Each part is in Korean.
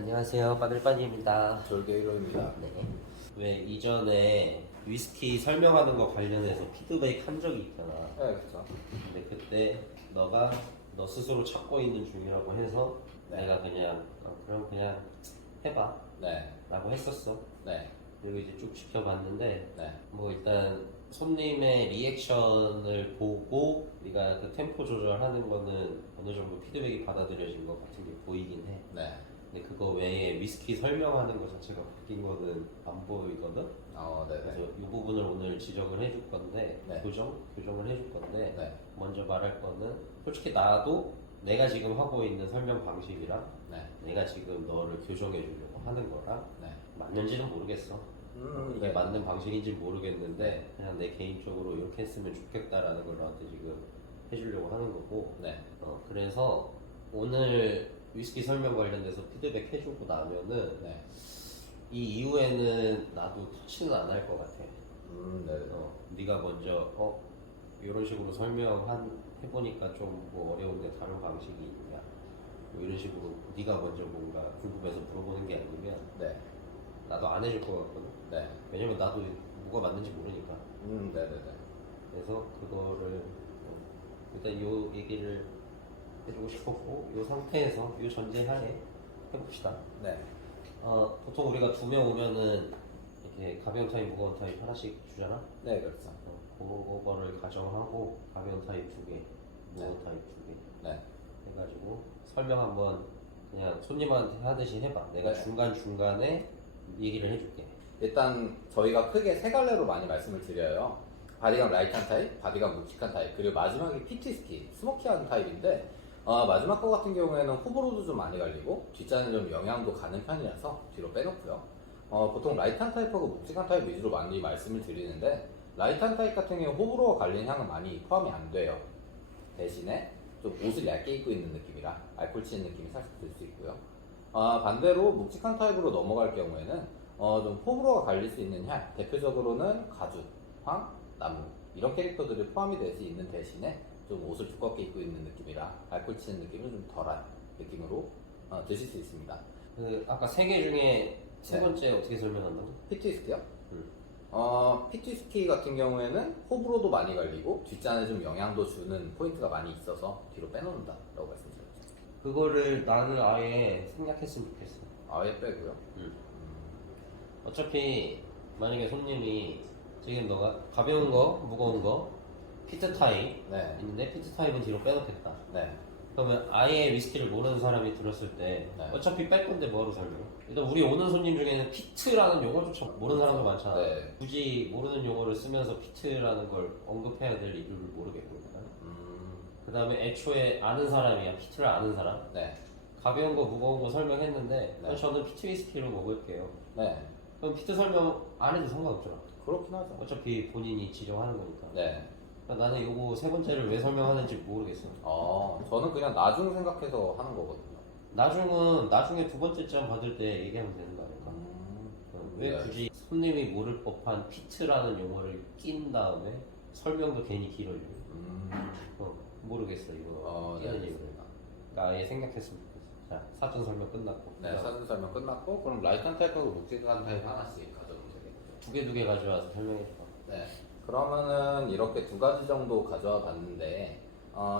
안녕하세요, 빠들빠니입니다. 절개이로입니다. 네. 왜 이전에 위스키 설명하는 거 관련해서 피드백 한 적이 있잖아. 네, 그렇죠. 근데 그때 너가 너 스스로 찾고 있는 중이라고 해서 네. 내가 그냥 그럼 그냥 해봐 네, 라고 했었어. 네, 그리고 이제 쭉 지켜봤는데 네, 뭐 일단 손님의 리액션을 보고 네가 그 템포 조절하는 거는 어느 정도 피드백이 받아들여진 것 같은 게 보이긴 해. 네. 근데 그거 외에 위스키 설명하는 것 자체가 바뀐 거는 안 보이거든? 네, 그래서 네, 이 부분을 오늘 지적을 해줄 건데, 네. 교정을 해줄 건데, 네, 먼저 말할 거는, 솔직히 나도 내가 지금 하고 있는 설명 방식이랑 네, 내가 지금 너를 교정해 주려고 하는 거랑 네. 맞는지는 모르겠어. 이게 네. 맞는 방식인지 모르겠는데, 그냥 내 개인적으로 이렇게 했으면 좋겠다라는 걸 너한테 지금 해주려고 하는 거고, 네, 그래서 오늘 위스키 설명 관련돼서 피드백 해주고 나면은 네. 이 이후에는 나도 터치는 안 할 것 같아. 네, 네. 네가 먼저 이런 식으로 해보니까 좀 뭐 어려운데 다른 방식이 있냐, 뭐 이런 식으로 네가 먼저 뭔가 궁금해서 물어보는 게 아니면 네, 나도 안 해줄 것 같거든. 네. 왜냐면 나도 뭐가 맞는지 모르니까. 네, 네, 네. 그래서 그거를 일단 요 얘기를 해주고 싶었고, 요 상태에서 요 전제하에 해봅시다. 네, 보통 우리가 2명 오면은 이렇게 가벼운 타입, 무거운 타입 하나씩 주잖아? 네, 그렇죠. 그거를 가정하고 가벼운 타입 2개, 무거운 네. 타입 2개 네, 해가지고 설명 한번 그냥 손님한테 하듯이 해봐. 내가 네. 중간중간에 얘기를 해줄게. 일단 저희가 크게 세 갈래로 많이 말씀을 드려요. 바디감 라이트한 타입, 바디감 묵직한 타입, 그리고 마지막에 피트위스키, 스모키한 타입인데 마지막 거 같은 경우에는 호불호도 좀 많이 갈리고 뒷잔에 좀 영향도 가는 편이라서 뒤로 빼놓고요. 보통 라이트한 타입하고 묵직한 타입 위주로 많이 말씀을 드리는데 라이트한 타입 같은 경우 호불호가 갈리는 향은 많이 포함이 안 돼요. 대신에 좀 옷을 얇게 입고 있는 느낌이라 알코올 치는 느낌이 살짝 들 수 있고요. 반대로 묵직한 타입으로 넘어갈 경우에는 좀 호불호가 갈릴 수 있는 향, 대표적으로는 가죽, 황, 나무 이런 캐릭터들이 포함이 될 수 있는 대신에 좀 옷을 두껍게 입고 있는 느낌이라 알코올 치는 느낌은 좀 덜한 느낌으로 드실 수 있습니다. 아까 3개 중에 세 네. 번째 어떻게 설명한다고? 피트위스키요? 응. 피트위스키 같은 경우에는 호불호도 많이 갈리고 뒷잔에 좀 영향도 주는 포인트가 많이 있어서 뒤로 빼놓는다 라고 말씀드렸죠. 그거를 나는 아예 생략했으면 좋겠어. 아예 빼고요. 응. 어차피 만약에 손님이 지금 너가 가벼운 거, 무거운 거, 피트 타입 네. 있는데 피트 타입은 뒤로 빼놓겠다. 네. 그러면 아예 위스키를 모르는 사람이 들었을 때 네. 어차피 뺄 건데 뭐하러 설명해? 일단 우리 오는 손님 중에는 피트라는 용어조차 모르는 사람도 많잖아. 네. 굳이 모르는 용어를 쓰면서 피트라는 걸 언급해야 될 이유를 모르겠고 일단. 그 다음에 애초에 아는 사람이야. 피트를 아는 사람. 네. 가벼운 거 무거운 거 설명했는데 네. 저는 피트 위스키로 먹을게요. 네. 그럼 피트 설명 안 해도 상관없잖아. 그렇긴 하죠. 어차피 본인이 지정하는 거니까. 네. 그러니까 나는 요거 세 번째를 왜 설명하는지 모르겠어. 저는 그냥 나중 생각해서 하는 거거든요. 나중에 2번째쯤 받을 때 얘기하면 되는 거 아닐까? 왜 네. 굳이 손님이 모를 법한 피트라는 용어를 낀 다음에 설명도 괜히 길어지고. 모르겠어 이거 네, 끼는 이유를. 알겠습니다. 그러니까 아예 생각했으면 좋겠어. 자, 사전 설명 끝났고. 네, 사진 설명 끝났고 그럼 라이트한 타입하고 묵직한 타입 하나씩 가져오면 되겠죠. 두 개 가져와서 설명해줘. 네. 그러면은 이렇게 두 가지 정도 가져와 봤는데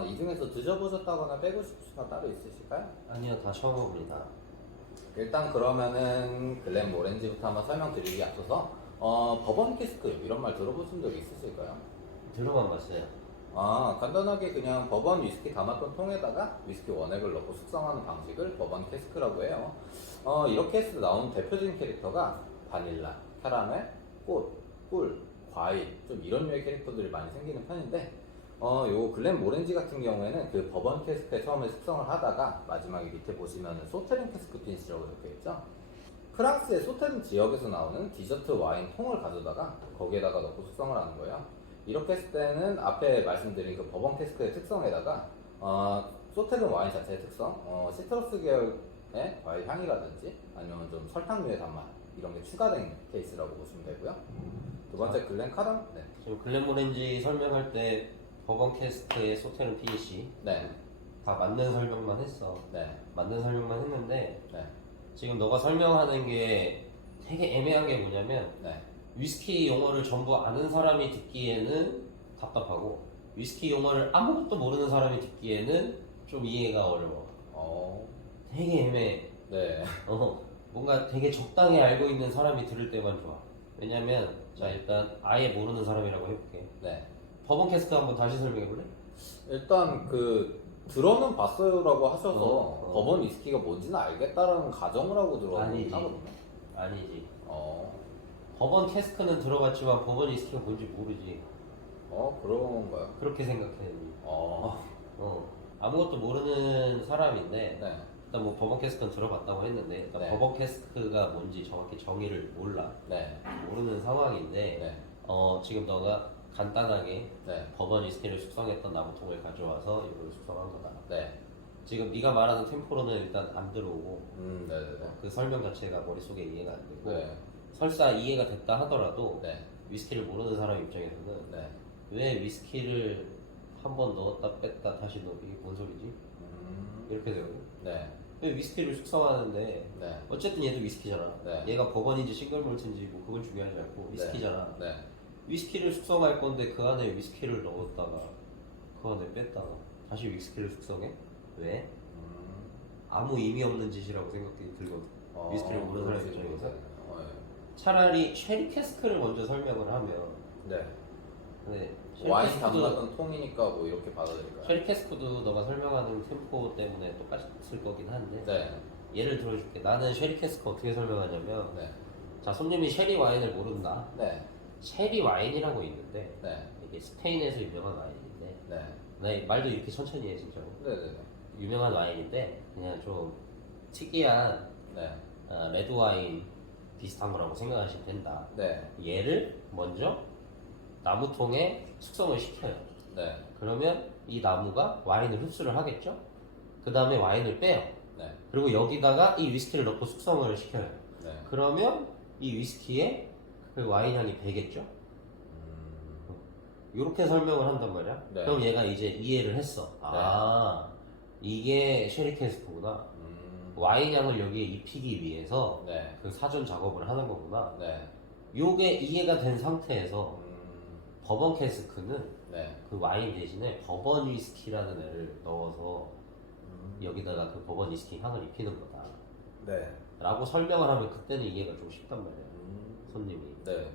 이 중에서 드셔보셨다거나 빼고 싶으신 거 따로 있으실까요? 아니요, 다 처음 해봅니다. 일단 그러면은 글렌 모렌지부터 한번 설명드리기 앞서서 버번 캐스크 이런 말 들어보신 적 있으실까요? 들어만 봤어요. 간단하게 그냥 버번 위스키 담았던 통에다가 위스키 원액을 넣고 숙성하는 방식을 버번 캐스크라고 해요. 이렇게 했을 때 나오는 대표적인 캐릭터가 바닐라, 캐러멜, 꽃, 꿀, 과일 좀 이런 류의 캐릭터들이 많이 생기는 편인데 요 글렌 모렌지 같은 경우에는 그 버번 캐스크에 처음에 숙성을 하다가 마지막에 밑에 보시면은 소테린 캐스크 핀시라고 적혀있죠. 프랑스의 소테린 지역에서 나오는 디저트 와인 통을 가져다가 거기에다가 넣고 숙성을 하는 거예요. 이렇게 했을 때는 앞에 말씀드린 그 버번 캐스크의 특성에다가 소테린 와인 자체의 특성, 시트러스 계열의 과일 향이라든지 아니면 좀 설탕류의 단맛 이런 게 추가된 케이스라고 보시면 되고요. 두 번째 글렌 카람, 네. 지금 글렌모렌지 설명할 때 버번 캐스트의 소테른 피니시 네. 다 맞는 설명만 했어. 네. 맞는 설명만 했는데 네. 지금 너가 설명하는 게 되게 애매한 게 뭐냐면 네. 위스키 용어를 전부 아는 사람이 듣기에는 답답하고 위스키 용어를 아무것도 모르는 사람이 듣기에는 좀 이해가 어려워. 어, 되게 애매해. 네. 뭔가 되게 적당히 알고 있는 사람이 들을 때만 좋아. 왜냐면 자 일단 아예 모르는 사람이라고 해볼게. 네. 버번 캐스크 한번 다시 설명해볼래? 일단 들어는 봤어요라고 하셔서 어. 버번 위스키가 뭔지는 알겠다라는 가정을 하고 들어가긴 아니지. 하거든요. 아니지. 어, 버번 캐스크는 들어봤지만 버번 위스키가 뭔지 모르지. 그런 건가요? 그렇게 생각해야지. 어, 아무것도 모르는 사람인데 네. 일단 뭐 버번 캐스크는 들어봤다고 했는데 일단 네. 버번 캐스크가 뭔지 정확히 정의를 몰라. 네. 모르는 상황인데 네. 지금 너가 간단하게 네. 버번 위스키를 숙성했던 나무통을 가져와서 이걸 숙성한 거다. 네. 지금 네가 말하는 템포로는 일단 안 들어오고 네네네. 그 설명 자체가 머릿속에 이해가 안 되고 네. 설사 이해가 됐다 하더라도 네. 위스키를 모르는 사람 입장에서는 네. 왜 위스키를 한 번 넣었다 뺐다 다시 넣어 이게 뭔 소리지? 이렇게 되거든. 네. 왜 위스키를 숙성하는데 네. 어쨌든 얘도 위스키잖아. 네. 얘가 버번인지 싱글몰트인지 뭐 그건 중요하지 않고 위스키잖아. 네. 위스키를 숙성할 건데 그 안에 위스키를 넣었다가 그 안에 뺐다가 다시 위스키를 숙성해? 왜? 아무 의미 없는 짓이라고 생각이 들거든. 위스키를 모르는 사람 입장에서 네. 차라리 쉐리 캐스크를 먼저 설명을 하면 네. 근데 와인 담가둔 통이니까 뭐 이렇게 받아들일까요? 쉐리 캐스크도 너가 설명하는 템포 때문에 똑같을 거긴 한데 네. 예를 들어줄게. 나는 쉐리 캐스크 어떻게 설명하냐면 네. 자 손님이 쉐리 와인을 모른다. 네. 쉐리 와인이라고 있는데 네. 이게 스페인에서 유명한 와인인데 네. 나 말도 이렇게 천천히 해 진짜로. 네네네. 유명한 와인인데 그냥 좀 특이한 네. 레드 와인 비슷한 거라고 생각하시면 된다. 네. 얘를 먼저 나무통에 숙성을 시켜요. 네. 그러면 이 나무가 와인을 흡수를 하겠죠? 그 다음에 와인을 빼요. 네. 그리고 여기다가 이 위스키를 넣고 숙성을 시켜요. 네. 그러면 이 위스키에 그 와인 향이 배겠죠? 이렇게 설명을 한단 말이야. 네. 그럼 얘가 이제 이해를 했어. 아, 이게 쉐리 캐스크구나. 와인 향을 여기에 입히기 위해서 네. 그 사전 작업을 하는 거구나. 네. 요게 이해가 된 상태에서 버번 캐스크는 네. 그 와인 대신에 버번 위스키라는 애를 넣어서 여기다가 그 버번 위스키 향을 입히는 거다. 네. 라고 설명을 하면 그때는 이해가 좀 쉽단 말이야. 손님이. 네.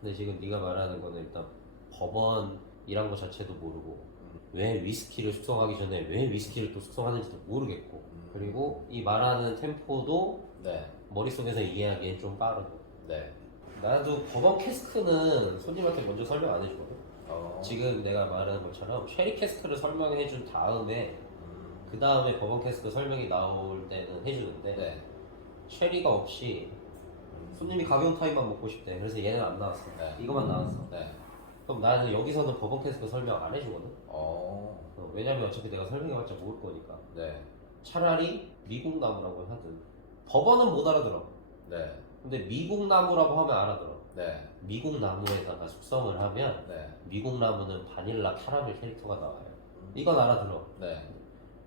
근데 지금 네가 말하는 거는 일단 버번이란 거 자체도 모르고 왜 위스키를 숙성하기 전에 왜 위스키를 또 숙성하는지도 모르겠고 그리고 이 말하는 템포도 네. 머릿속에서 이해하기엔 좀 빠르고 네. 나도 버번 캐스크는 손님한테 먼저 설명 안 해주거든. 지금 내가 말하는 것처럼 쉐리 캐스크를 설명해 준 다음에 그 다음에 버번 캐스크 설명이 나올 때는 해주는데 네. 쉐리가 없이 손님이 가벼운 타입만 먹고 싶대. 그래서 얘는 안 나왔어. 네. 이거만 나왔어. 네. 그럼 나는 여기서는 버번 캐스크 설명 안 해주거든. 왜냐면 어차피 내가 설명해봤자 모를 거니까. 네. 차라리 미국 나무라고 하든 버번은 못 알아들어. 네. 근데 미국 나무라고 하면 알아들어. 네. 미국 나무에다가 숙성을 하면 네. 미국 나무는 바닐라 캐러멜 캐릭터가 나와요. 이건 알아들어. 네.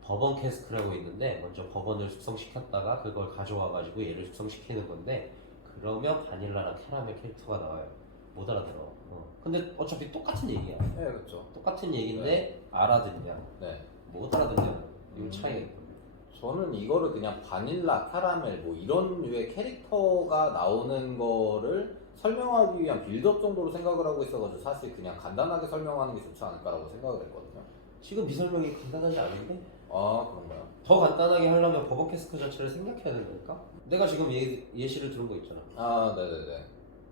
버번 캐스크라고 있는데 먼저 버번을 숙성시켰다가 그걸 가져와가지고 얘를 숙성시키는 건데 그러면 바닐라랑 캐러멜 캐릭터가 나와요. 못 알아들어. 근데 어차피 똑같은 얘기야. 네, 그렇죠. 똑같은 얘기인데 알아듣냐 네. 못 알아듣냐 이 차이가 있거든요. 저는 이거를 그냥 바닐라, 카라멜 뭐 이런 류의 캐릭터가 나오는 거를 설명하기 위한 빌드업 정도로 생각을 하고 있어가지고 사실 그냥 간단하게 설명하는 게 좋지 않을까라고 생각을 했거든요. 지금 네 설명이 간단하지 않은데 아, 그런가요? 더 간단하게 하려면 버번 캐스크 자체를 생각해야 되는 거니까. 내가 지금 예시를 들은 거 있잖아. 아, 네네네.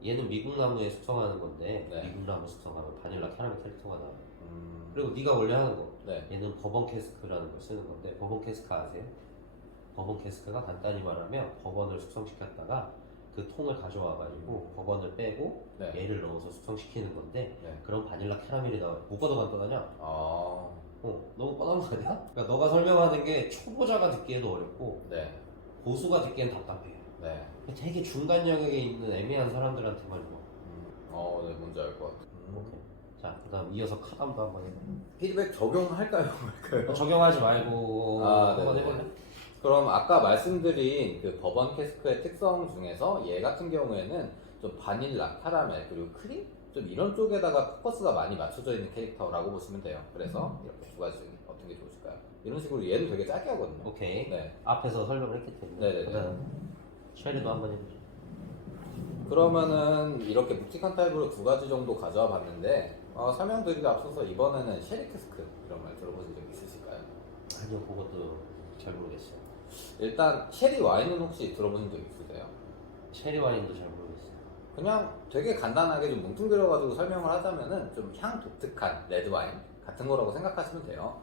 얘는 미국 나무에 숙성하는 건데 네. 미국 나무 숙성하면 바닐라 캐러멜 캐릭터가 나와요. 그리고 네가 원래 하는 거 네. 얘는 버번 캐스크라는 걸 쓰는 건데 버번 캐스크 아세요? 버번 캐스크가 간단히 말하면 버번을 숙성시켰다가 그 통을 가져와 가지고 버번을 빼고 네. 얘를 넣어서 숙성시키는 건데 네. 그럼 바닐라 캐러멜이 나와요. 뭐가 더 간단하냐? 아, 너무 뻔한 거 아니야? 그러니까 너가 설명하는 게 초보자가 듣기에도 어렵고 네. 고수가 듣기엔 답답해요. 네. 되게 중간 영역에 있는 애매한 사람들한테만 좋아. 네, 뭔지 알 것 같아요. 오케이. 자, 그다음 이어서 카담도 한번 해봐. 피드백 적용할까요? 말까요? 적용하지 말고 아, 한번 네네. 해볼래? 그럼 아까 말씀드린 그 버번 캐스크의 특성 중에서 얘 같은 경우에는 좀 바닐라, 카라멜, 그리고 크림? 좀 이런 쪽에다가 포커스가 많이 맞춰져 있는 캐릭터라고 보시면 돼요. 그래서 이렇게 두 가지 중에 어떤 게 좋으실까요? 이런 식으로 얘는 되게 짧게 하거든요. 오케이. 네. 앞에서 설명을 했기 때문에. 네네네. 그다음 쉐리도 한번 해보죠. 그러면은 이렇게 묵직한 타입으로 두 가지 정도 가져와 봤는데 설명드리기 앞서서 이번에는 쉐리 캐스크 이런 말 들어보신 적 있으실까요? 아니요, 그것도 잘 모르겠어요. 일단 쉐리 와인은 혹시 들어보신 적 있으세요? 체리 와인도 잘 모르겠어요. 그냥 되게 간단하게 좀 뭉뚱그려가지고 설명을 하자면은 좀 향 독특한 레드 와인 같은 거라고 생각하시면 돼요.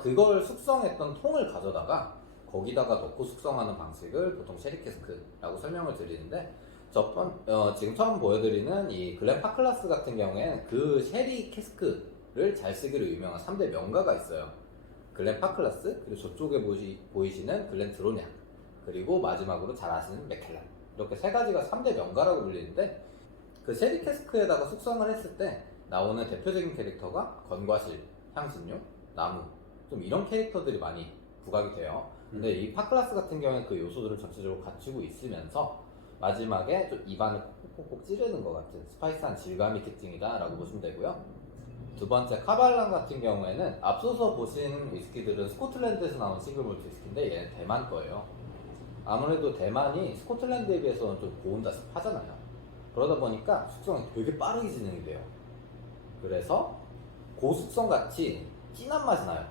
그걸 숙성했던 통을 가져다가 거기다가 넣고 숙성하는 방식을 보통 쉐리 캐스크라고 설명을 드리는데 지금 처음 보여드리는 이 글렌 파클라스 같은 경우에는 그 쉐리 캐스크를 잘 쓰기로 유명한 3대 명가가 있어요. 글렌 파클라스, 그리고 저쪽에 보이시는 글렌 드로냥, 그리고 마지막으로 잘 아시는 맥켈란. 이렇게 세 가지가 3대 명가라고 불리는데 그 쉐리 캐스크에다가 숙성을 했을 때 나오는 대표적인 캐릭터가 건과실, 향신료, 나무 좀 이런 캐릭터들이 많이 부각이 돼요. 근데 이 파클라스 같은 경우는 그 요소들을 전체적으로 갖추고 있으면서 마지막에 좀 입안을 콕콕콕 찌르는 것 같은 스파이스한 질감이 특징이다 라고 보시면 되고요. 두 번째 카발란 같은 경우에는 앞서서 보신 위스키들은 스코틀랜드에서 나온 싱글몰트 위스키인데 얘는 대만 거예요. 아무래도 대만이 스코틀랜드에 비해서는 좀 고온다습하잖아요. 그러다 보니까 숙성이 되게 빠르게 진행이 돼요. 그래서 고숙성 같이 진한 맛이 나요.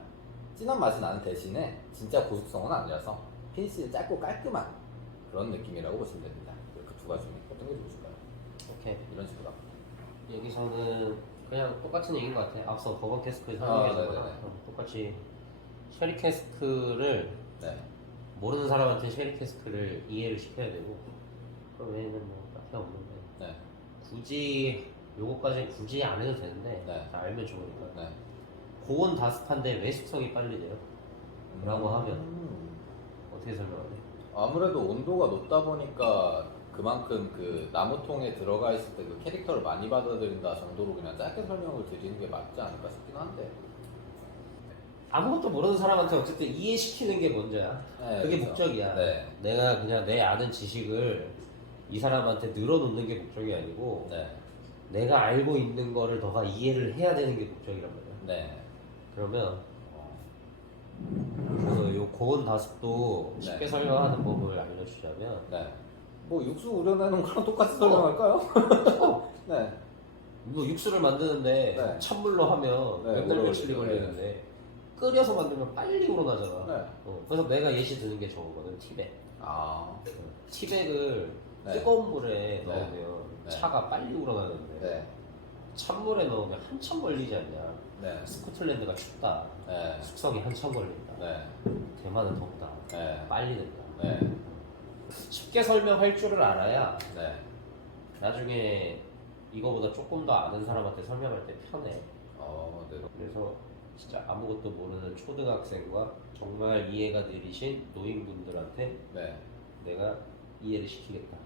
진한 맛이 나는 대신에 진짜 고숙성은 아니라서 피니시는 짧고 깔끔한 그런 느낌이라고 보시면 됩니다. 이렇게 두 가지 중에 어떤 게 좋으실까요? 오케이. 이런 식으로. 여기서는 그냥 똑같은 얘기인 것 같아. 앞서 버번 캐스크 아, 설명했잖아. 네네네. 똑같이 쉐리 캐스크를 네. 모르는 사람한테 쉐리 캐스크를 이해를 시켜야 되고 그 외에는 뭐 딱히 없는데 네. 굳이 요거까지 굳이 안 해도 되는데 네. 다 알면 좋으니까 네. 고온 다습한데 왜 숙성이 빨리 돼요? 라고 하면 어떻게 설명하냐? 아무래도 온도가 높다 보니까 그만큼 그 나무통에 들어가 있을 때 그 캐릭터를 많이 받아들인다 정도로 그냥 짧게 설명을 드리는 게 맞지 않을까 싶긴 한데. 아무것도 모르는 사람한테 어쨌든 이해시키는 게 먼저야. 네, 그게 그렇죠. 목적이야. 네. 내가 그냥 내 아는 지식을 이 사람한테 늘어놓는 게 목적이 아니고 네. 내가 알고 있는 거를 너가 이해를 해야 되는 게 목적이란 말이야. 네. 그러면 그래서 요 고온 다습도 쉽게 네. 설명하는 법을 알려주자면 네. 뭐 육수 우려내는 거랑 똑같이 설명할까요? 네. 뭐 육수를 만드는데 네. 찬물로 하면 네, 몇달 오래 며칠이 걸리죠. 걸리는데 끓여서 만들면 빨리 우러나잖아. 네. 그래서 내가 예시 드는 게 좋은 거는 티백. 아. 티백을 네. 뜨거운 물에 네. 넣으면 네. 차가 빨리 우러나는데 네. 찬물에 넣으면 한참 걸리지 않냐. 네. 스코틀랜드가 춥다. 네. 숙성이 한참 걸린다. 네. 대만은 덥다. 네. 빨리 된다. 네. 쉽게 설명할 줄을 알아야 네. 나중에 이거보다 조금 더 아는 사람한테 설명할 때 편해. 네. 그래서 진짜 아무것도 모르는 초등학생과 정말 이해가 느리신 노인분들한테 네. 내가 이해를 시키겠다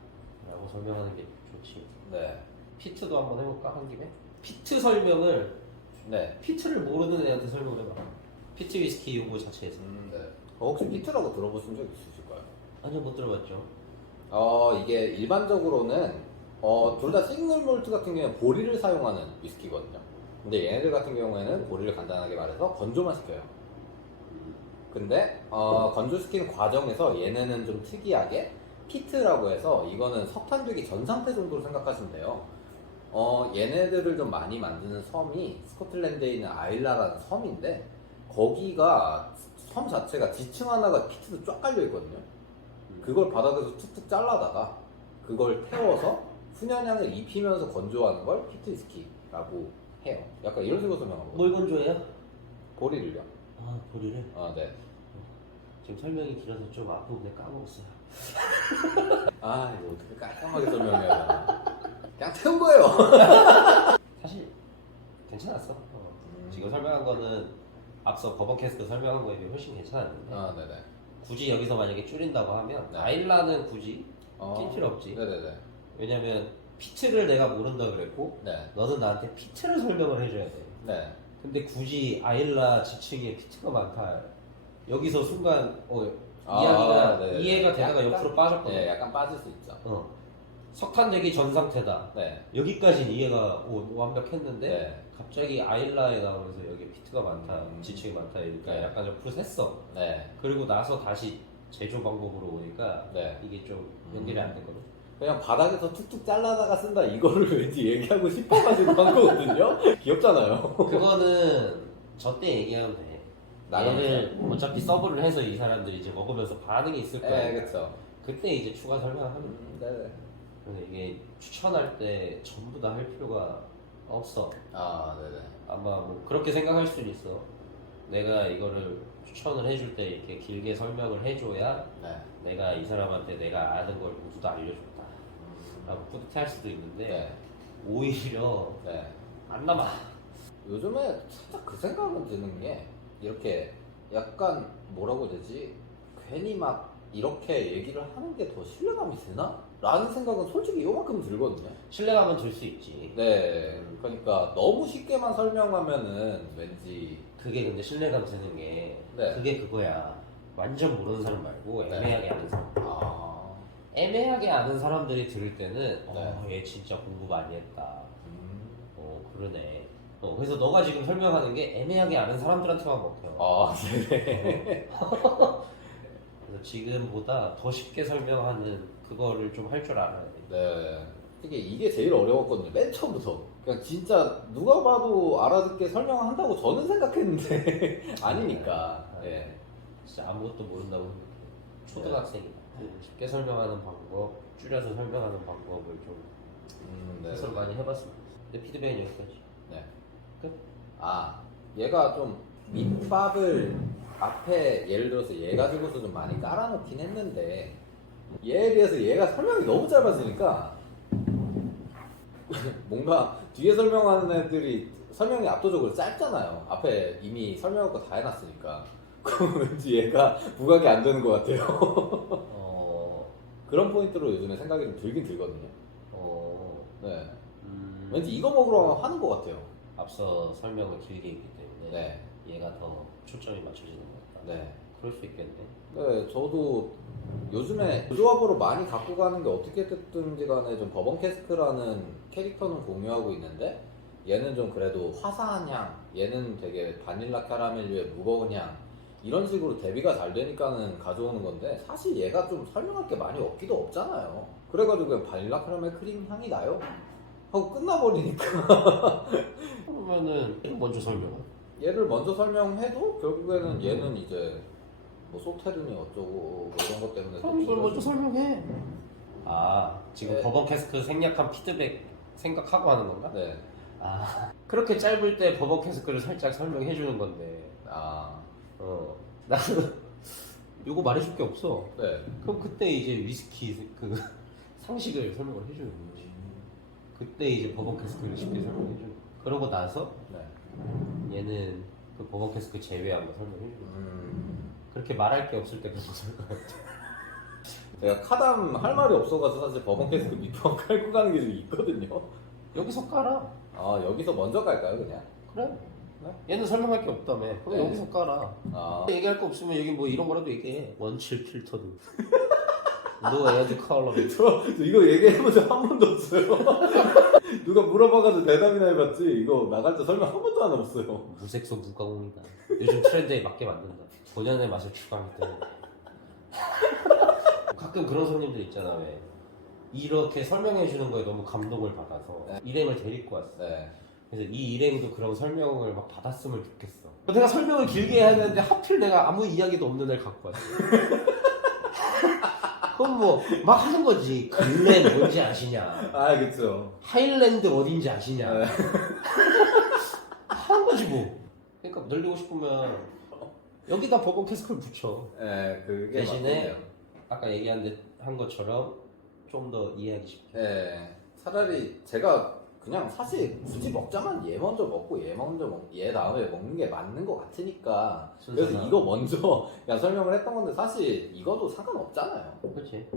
라고 설명하는 게 좋지. 네. 피트도 한번 해볼까? 한 김에? 피트 설명을 네. 피트를 모르는 애한테 설명을 해봐. 피트 위스키 요거 자체에서. 네. 혹시 피트라고 들어보신 적 있으실까요? 아니요, 못 들어봤죠. 이게 일반적으로는 둘 다 싱글 몰트 같은 경우는 보리를 사용하는 위스키거든요. 근데 얘네들 같은 경우에는 보리를 간단하게 말해서 건조만 시켜요. 근데 건조시키는 과정에서 얘네는 좀 특이하게 피트라고 해서 이거는 석탄 되기 전 상태 정도로 생각하시면 돼요. 얘네들을 좀 많이 만드는 섬이 스코틀랜드에 있는 아일라라는 섬인데 거기가 섬 자체가 지층 하나가 피트도 쫙 깔려 있거든요. 그걸 바닥에서 툭툭 잘라다가 그걸 태워서 훈연향을 입히면서 건조하는 걸 피트 위스키라고 해요. 약간 이런 식으로 설명하고. 뭘 건조해요? 보리를요. 아, 보리를? 네. 지금 설명이 길어서 좀 앞부분에 까먹었어요. 이거 어떻게 깔끔하게 설명해야 되나. 그냥 태운 거예요. 사실 괜찮았어. 지금 설명한 거는 앞서 버번 캐스트 설명한 거에 비해 훨씬 괜찮았는데 네네. 굳이 여기서 만약에 줄인다고 하면 네. 아일라는 굳이 낄 필요 없지. 네네네. 왜냐면 피트를 내가 모른다 그랬고 네. 너는 나한테 피트를 설명을 해줘야 돼. 네. 근데 굳이 아일라 지층에 피트가 많다. 여기서 순간 이해가 되다가 약간, 옆으로 빠졌거든. 네, 약간 빠질 수 있죠. 석탄되기 전 상태다. 네. 여기까지는 이해가 완벽했는데 네. 갑자기 아일라에 나오면서 여기 피트가 많다, 음. 지층이 많다 이러니까 네. 약간 옆으로 샜어. 네. 그리고 나서 다시 제조 방법으로 오니까 네. 이게 좀 연결이 안 되거든. 그냥 바닥에서 툭툭 잘라다가 쓴다 이거를 왠지 얘기하고 싶어가지고 한 거거든요. 귀엽잖아요. 그거는 저 때 얘기하면 돼. 나가면서. 얘를 어차피 서브를 해서 이 사람들이 이제 먹으면서 반응이 있을 거야. 네, 그렇죠. 그때 이제 추가 설명하면 돼. 네. 근데 이게 추천할 때 전부 다 할 필요가 없어. 아, 네네. 아마 뭐 그렇게 생각할 수는 있어. 내가 이거를 추천을 해줄 때 이렇게 길게 설명을 해줘야 네. 내가 이 사람한테 내가 아는 걸 모두 다 알려줬다 라고 뿌듯해할 수도 있는데 네. 오히려 네. 안 남아. 요즘에 살짝 그 생각은 드는 게 이렇게 약간 뭐라고 해야 되지? 괜히 막 이렇게 얘기를 하는 게 더 신뢰감이 드나? 라는 생각은 솔직히 요만큼 들거든요. 신뢰감은 줄 수 있지. 네. 그러니까 너무 쉽게만 설명하면은 왠지 그게 근데 신뢰감 드는 게 네. 그게 그거야. 완전 모르는 사람 말고 네. 애매하게 아는 사람. 아. 애매하게 아는 사람들이 들을 때는 네. 얘 진짜 공부 많이 했다. 음. 그러네. 그래서 너가 지금 설명하는 게 애매하게 아는 사람들한테만 먹혀. 아, 네네. 그래서 지금보다 더 쉽게 설명하는 그거를 좀 할 줄 알아야 돼. 네. 이게 제일 어려웠거든요. 맨 처음부터. 그냥 진짜 누가 봐도 알아듣게 설명한다고 저는 생각했는데 아니니까. 네. 진짜 아무것도 모른다고 생각해. 초등학생이다. 쉽게 설명하는 방법, 줄여서 설명하는 방법을 좀 네. 해설 많이 해봤으면 좋겠어. 내 피드백은 여기까지. 네. 끝? 아, 얘가 좀 밑밥을 앞에 예를 들어서 얘 가지고서 좀 많이 깔아놓긴 했는데 얘에 비해서 얘가 설명이 너무 짧아지니까 뭔가 뒤에 설명하는 애들이 설명이 압도적으로 짧잖아요. 앞에 이미 설명할 거 다 해놨으니까. 그럼 왠지 얘가 부각이 안 되는 것 같아요. 그런 포인트로 요즘에 생각이 좀 들긴 들거든요. 네. 왠지 이거 먹으러 하는 것 같아요. 앞서 설명을 길게 했기 때문에 네. 얘가 더 초점이 맞춰지는 것 같다. 네. 그럴 수 있겠네. 네, 저도 요즘에 조합으로 많이 갖고 가는 게 어떻게 됐든지 간에 좀 버번 캐스크라는 캐릭터는 공유하고 있는데 얘는 좀 그래도 화사한 향, 얘는 되게 바닐라 캐러멜류의 무거운 향 이런 식으로 대비가 잘 되니까는 가져오는 건데 사실 얘가 좀 설명할 게 많이 없기도 없잖아요. 그래가지고 그냥 바닐라 캐러멜 크림 향이 나요? 하고 끝나버리니까 그러면은 먼저 설명해. 얘를 먼저 설명해도 결국에는 얘는 이제 뭐 소테르니 어쩌고 뭐 이런 것 때문에 그럼 이걸 먼저 설명해. 지금 네. 버번 캐스크 생략한 피드백 생각하고 하는 건가? 네. 그렇게 짧을 때 버번 캐스크를 살짝 설명해 주는 건데 나는 요거 말해줄 게 없어. 네. 그럼 그때 이제 위스키 그 상식을 설명을 해주는 거지. 그때 이제 버번 캐스크를 쉽게 설명해 주는 거야. 그러고 나서 네. 얘는 그 버번 캐스크 제외한 거 설명해 주는 거야. 그렇게 말할 게 없을 때 그런 거 설명할 때. 제가 카담 할 말이 없어가지고 사실 버번 캐스크 밑밥 깔고 가는 게 좀 있거든요. 여기서 깔아. 여기서 먼저 깔까요, 그냥? 그래. 얘는 설명할 게 없다며. 그럼 네. 여기서 깔아. 얘기할 거 없으면 여기 뭐 이런 거라도 얘기해. 원칠 필터도. 노 에어드 컬러. 저 이거 얘기해본 적 한 번도 없어요. 누가 물어봐가지고 대답이나 해봤지. 이거 나갈 때 설명 한 번도 안 해봤어요. 무색소 무가공이다. 요즘 트렌드에 맞게 만든다. 본연의 맛을 추구하기 때문에. 가끔 그런 손님들 있잖아. 왜 이렇게 설명해 주는 거에 너무 감동을 받아서 일행을 데리고 왔어. 네. 그래서 이 일행도 그런 설명을 막 받았으면 좋겠어. 내가 설명을 길게 해야 되는데 하필 내가 아무 이야기도 없는 애를 갖고 왔어. 그럼 뭐 막 하는 거지. 글렌 뭔지 아시냐? 그쵸. 하일랜드 어딘지 아시냐? 네. 하는 거지 뭐. 그러니까 늘리고 싶으면 여기다 버번 캐스크를 붙여. 네, 그게 대신에 맞겠네요. 아까 한 것처럼 좀 더 이해하기 쉽게. 네. 차라리 제가 그냥 사실 굳이 먹자면 얘 먼저 먹고 얘 다음에 먹는 게 맞는 것 같으니까 그래서 순서상. 이거 먼저 그냥 설명을 했던 건데 사실 이거도 상관없잖아요. 그렇지.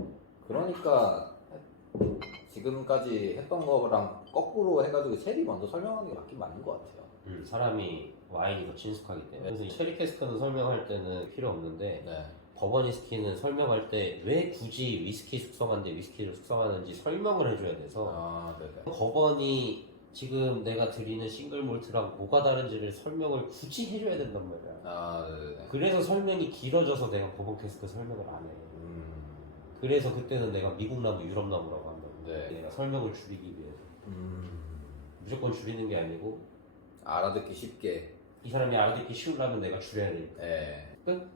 그러니까 지금까지 했던 거랑 거꾸로 해가지고 체리 먼저 설명하는 게 맞긴 맞는 것 같아요. 사람이 와인이 더 친숙하기 때문에. 그래서 이 체리 캐스크는 설명할 때는 필요 없는데 네. 버번 위스키는 설명할 때 왜 굳이 위스키 숙성한데 위스키를 숙성하는지 설명을 해줘야 돼서 아, 네네. 버번이 지금 내가 드리는 싱글 몰트랑 뭐가 다른지를 설명을 굳이 해줘야 된단 말이야. 아, 네네. 그래서 설명이 길어져서 내가 버번 캐스크 설명을 안 해. 그래서 그때는 내가 미국 나무, 유럽 나무라고 한다. 네. 내가 설명을 줄이기 위해서. 무조건 줄이는 게 아니고 알아듣기 쉽게. 이 사람이 알아듣기 쉬우려면 내가 줄여야 되니까. 네. 끝?